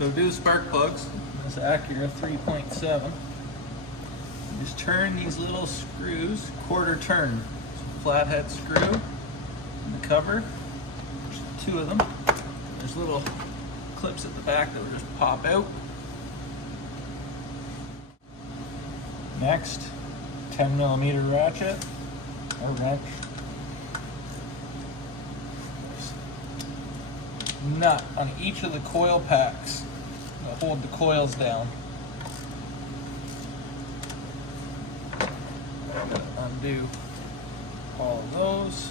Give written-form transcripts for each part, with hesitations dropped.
So to do spark plugs, this Acura 3.7, just turn these little screws, quarter turn. So flathead screw in the cover, there's two of them. There's little clips at the back that will just pop out. Next, 10mm ratchet or wrench. Nut on each of the coil packs to hold the coils down. I'm going to undo all of those.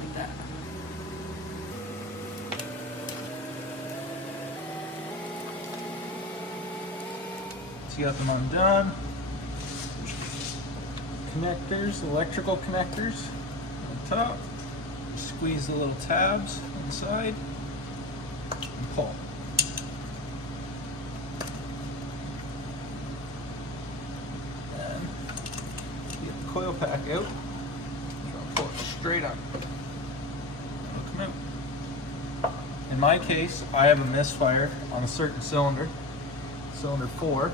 Like that. So you got them undone. Connectors, electrical connectors on top. Squeeze the little tabs inside and pull. And get the coil pack out. Pull it straight up. It'll come out. In my case, I have a misfire on a certain cylinder, cylinder 4.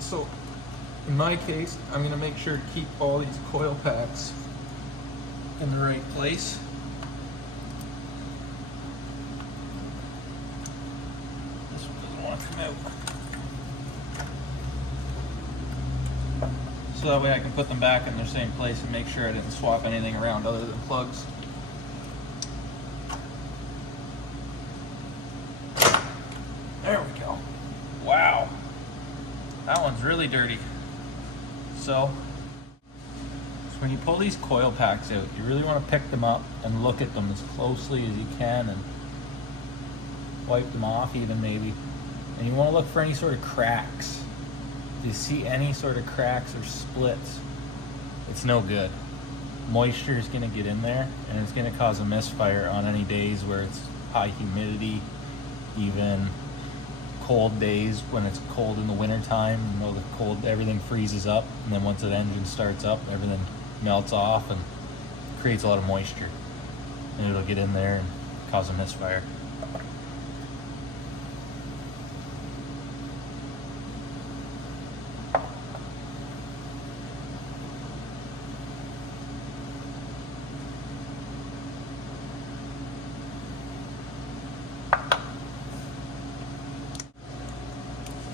So in my case, I'm going to make sure to keep all these coil packs in the right place. This one doesn't want to come out. So that way I can put them back in their same place and make sure I didn't swap anything around other than plugs. There we go. Wow. That one's really dirty. So when you pull these coil packs out, you really want to pick them up and look at them as closely as you can and wipe them off even maybe. And you want to look for any sort of cracks. If you see any sort of cracks or splits, it's no good. Moisture is going to get in there and it's going to cause a misfire on any days where it's high humidity, even cold days when it's cold in the winter time. You know, the cold, everything freezes up, and then once the engine starts up, everything melts off and creates a lot of moisture, and it'll get in there and cause a misfire.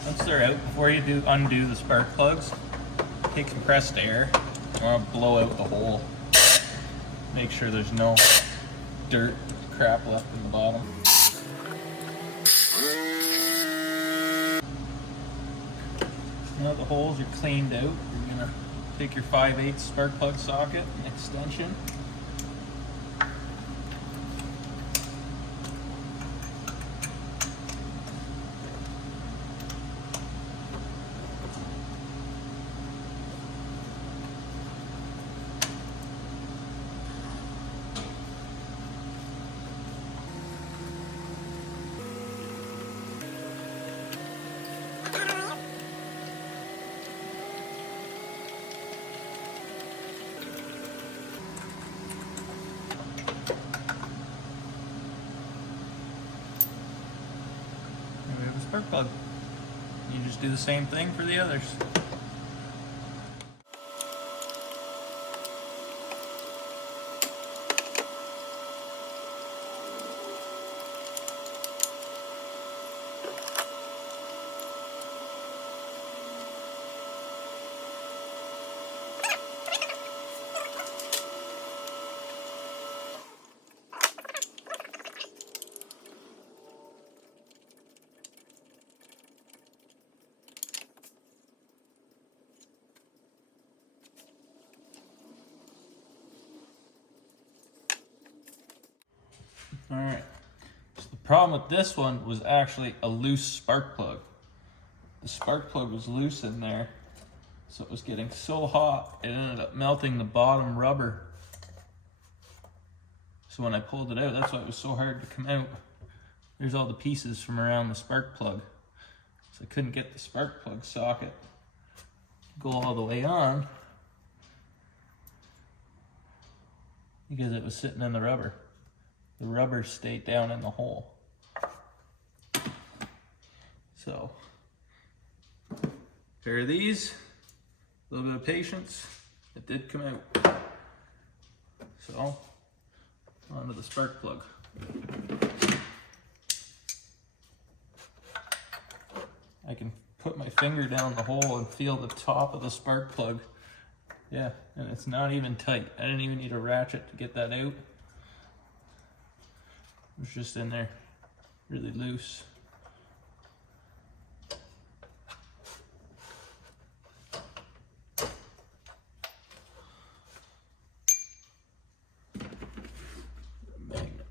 Once they're out, before you undo the spark plugs, take compressed air. You want to blow out the hole. Make sure there's no dirt, crap left in the bottom. Now the holes are cleaned out, you're going to take your 5/8 spark plug socket and extension. Spark plug. You just do the same thing for the others. Alright, so the problem with this one was actually a loose spark plug. The spark plug was loose in there, so it was getting so hot it ended up melting the bottom rubber. So when I pulled it out, that's why it was so hard to come out. There's all the pieces from around the spark plug. So I couldn't get the spark plug socket to go all the way on. because it was sitting in the rubber. The rubber stayed down in the hole. So, pair of these, a little bit of patience, it did come out. So, onto the spark plug. I can put my finger down the hole and feel the top of the spark plug. Yeah, and it's not even tight. I didn't even need a ratchet to get that out. It was just in there, really loose. Magnet.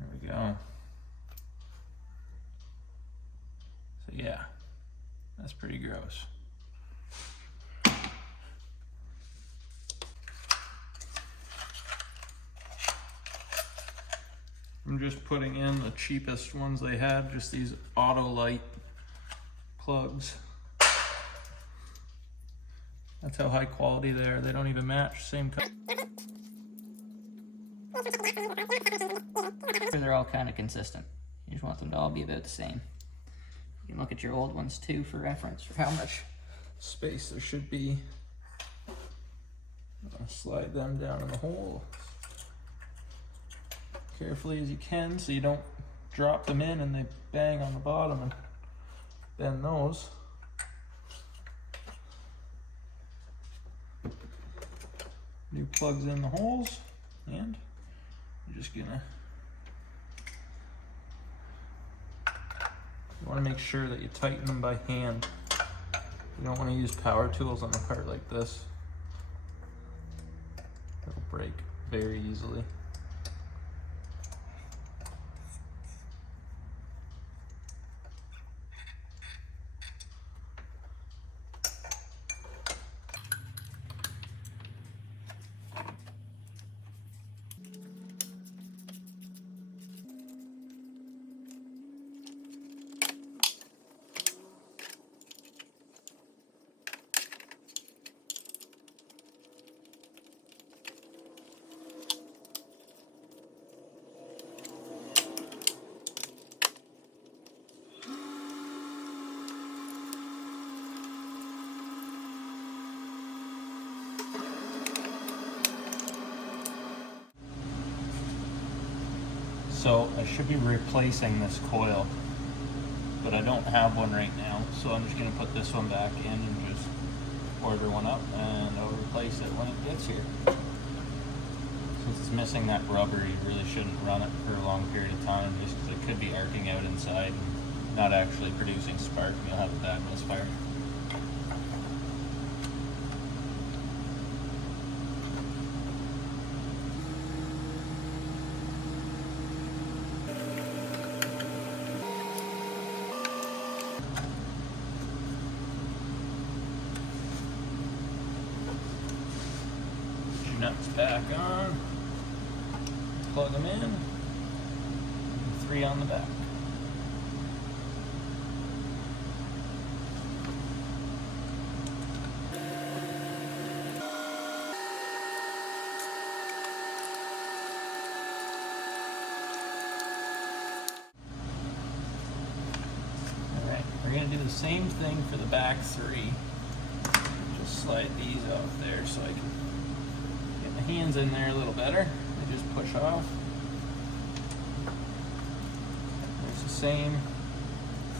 There we go. So yeah, that's pretty gross. I'm just putting in the cheapest ones they had, just these Autolite plugs. That's how high quality they are. They don't even match, same color. They're all kind of consistent. You just want them to all be about the same. You can look at your old ones too for reference for how much Space there should be. I'll slide them down in the hole carefully as you can so you don't drop them in and they bang on the bottom and bend those. New plugs in the holes, and you're just gonna, you want to make sure that you tighten them by hand. You don't want to use power tools on a part like this. It'll break very easily. So I should be replacing this coil, but I don't have one right now. So I'm just gonna put this one back in and just order one up, and I'll replace it when it gets here. Since it's missing that rubber, you really shouldn't run it for a long period of time, just because it could be arcing out inside and not actually producing spark, and you'll have a bad misfire. Nuts back on, plug them in, and 3 on the back. Alright, we're going to do the same thing for the back 3. Just slide these off there so I can get my hands in there a little better. They just push off. There's the same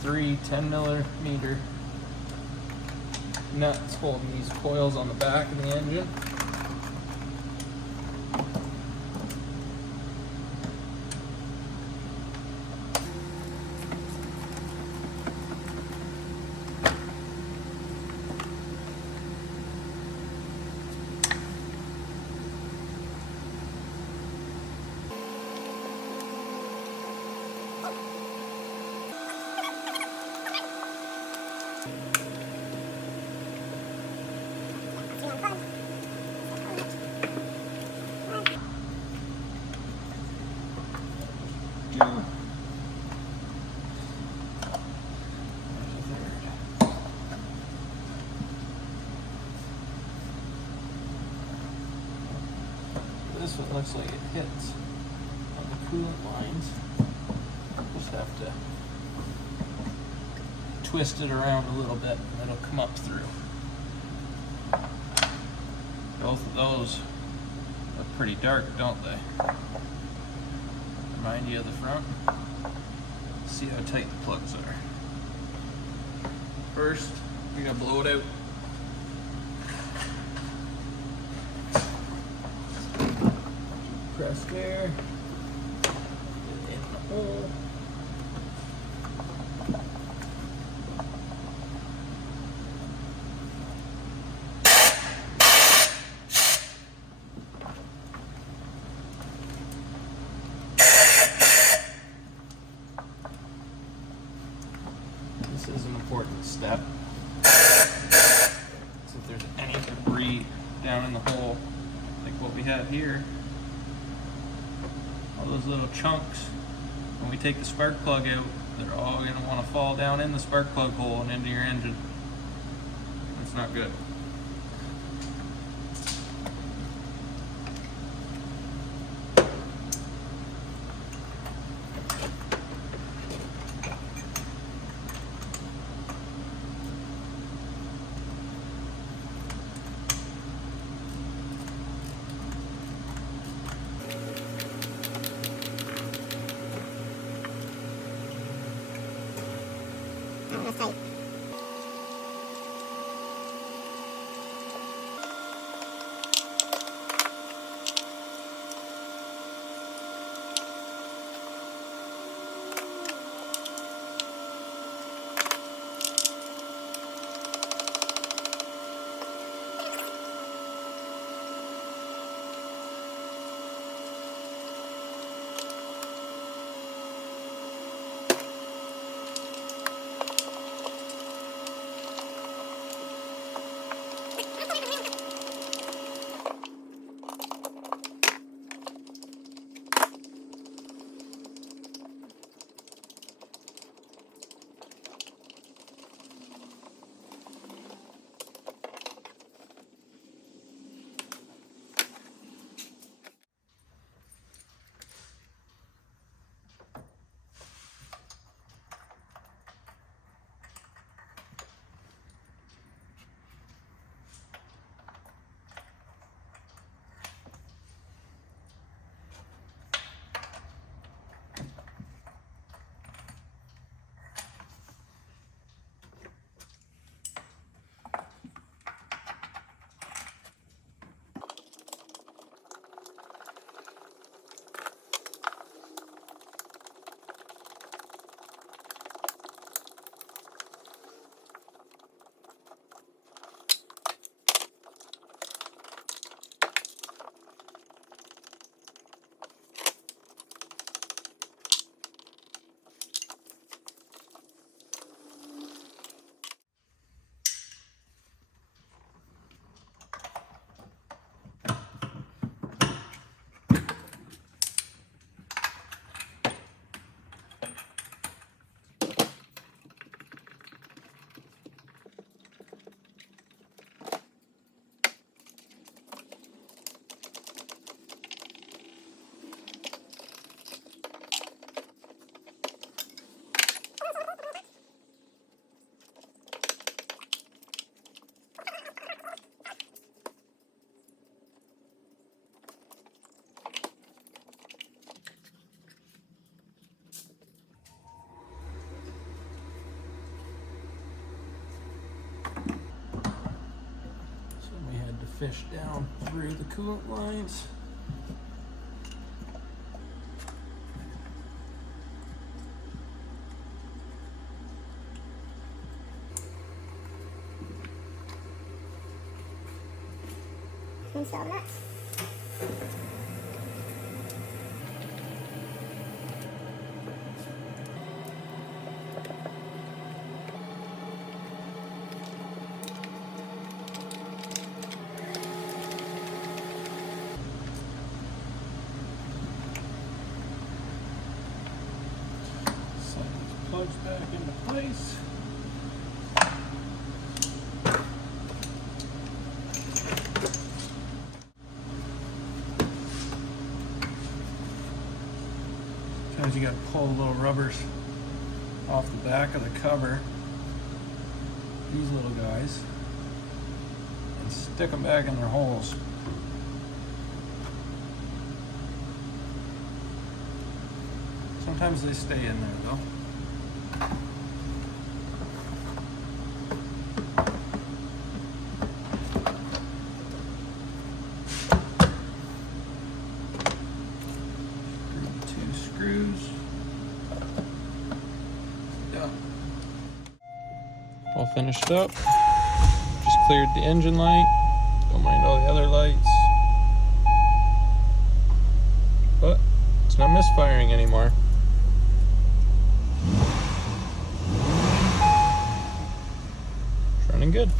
3 10mm nuts holding these coils on the back of the engine. this one looks like it hits on the coolant lines. Just have to twist it around a little bit and it'll come up through. Both of those are pretty dark, don't they? Remind you of the front. See how tight the plugs are. First, we're gonna blow it out. Press there, get it in the hole. This is an important step. So if there's any debris down in the hole, like what we have here, all those little chunks, when we take the spark plug out, they're all going to want to fall down in the spark plug hole and into your engine. That's not good. That's tight. Fish down through the coolant lines. Install that. Plugs back into place. Sometimes you gotta pull the little rubbers off the back of the cover, these little guys, and stick them back in their holes. Sometimes they stay in there though. Screws. Done. All finished up. Just cleared the engine light. Don't mind all the other lights. But it's not misfiring anymore. It's running good.